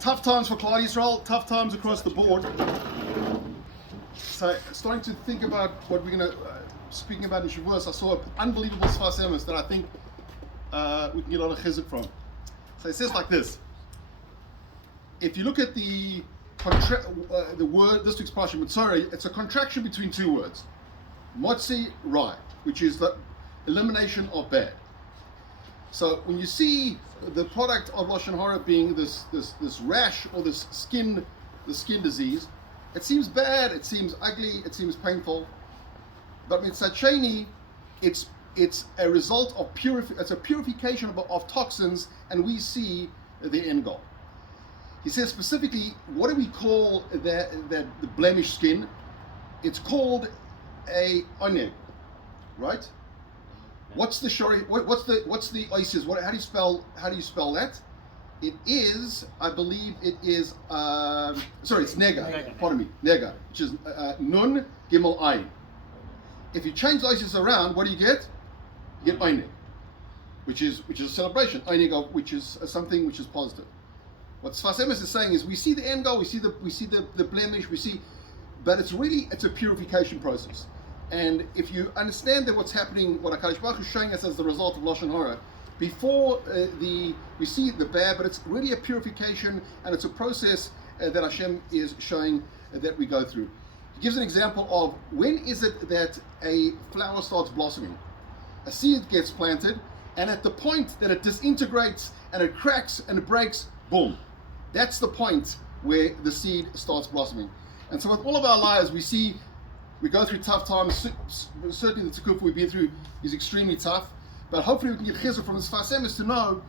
Tough times for Klal Yisrael, tough times across the board. So, starting to think about what we're going to speaking about in Shavuos, I saw an unbelievable Sfas Emes that I think we can get a lot of chizuk from. So it says like this: if you look at the word this week's parsha Metzora, it's a contraction between two words, motzi rai, which is the elimination of bad. So when you see the product of Lashon Hara being this rash or this skin disease, it seems bad, it seems ugly, it seems painful. But Mitzad Sheni, it's a result of it's a purification of toxins, and we see the end goal. He says specifically, what do we call the blemished skin? It's called a oneg, right? What's the shori? What's the isis? How do you spell that? It is, I believe, it's nega. Pardon me, nega, which is nun gimel ayin. If you change the isis around, what do you get? You get einig, which is a celebration. Einig, which is something which is positive. What Sfas Emes is saying is, we see the end goal, we see the blemish, but it's a purification process. And if you understand that what's happening, what HaKadosh Baruch Hu is showing us as the result of Lashon Hara, before we see the bad, but it's really a purification, and it's a process that Hashem is showing that we go through. He gives an example of when is it that a flower starts blossoming. A seed gets planted, and at the point that it disintegrates and it cracks and it breaks, boom. That's the point where the seed starts blossoming. And so with all of our lives, we go through tough times. Certainly the Tikkufa we've been through is extremely tough, but hopefully we can get chizuk from this Sfas Emes to know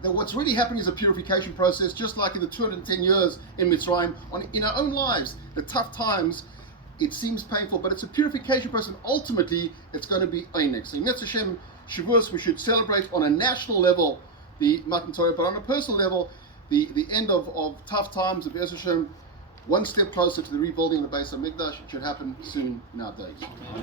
that what's really happening is a purification process, just like in the 210 years in Mitzrayim, in our own lives, the tough times, it seems painful, but it's a purification process. Ultimately, it's going to be einig. So in Metzora Hashem, Shavuos, we should celebrate on a national level the Matan Torah, but on a personal level, the end of tough times of Metzora Hashem, one step closer to the rebuilding of the base of Mikdash. It should happen soon in our days. Amen.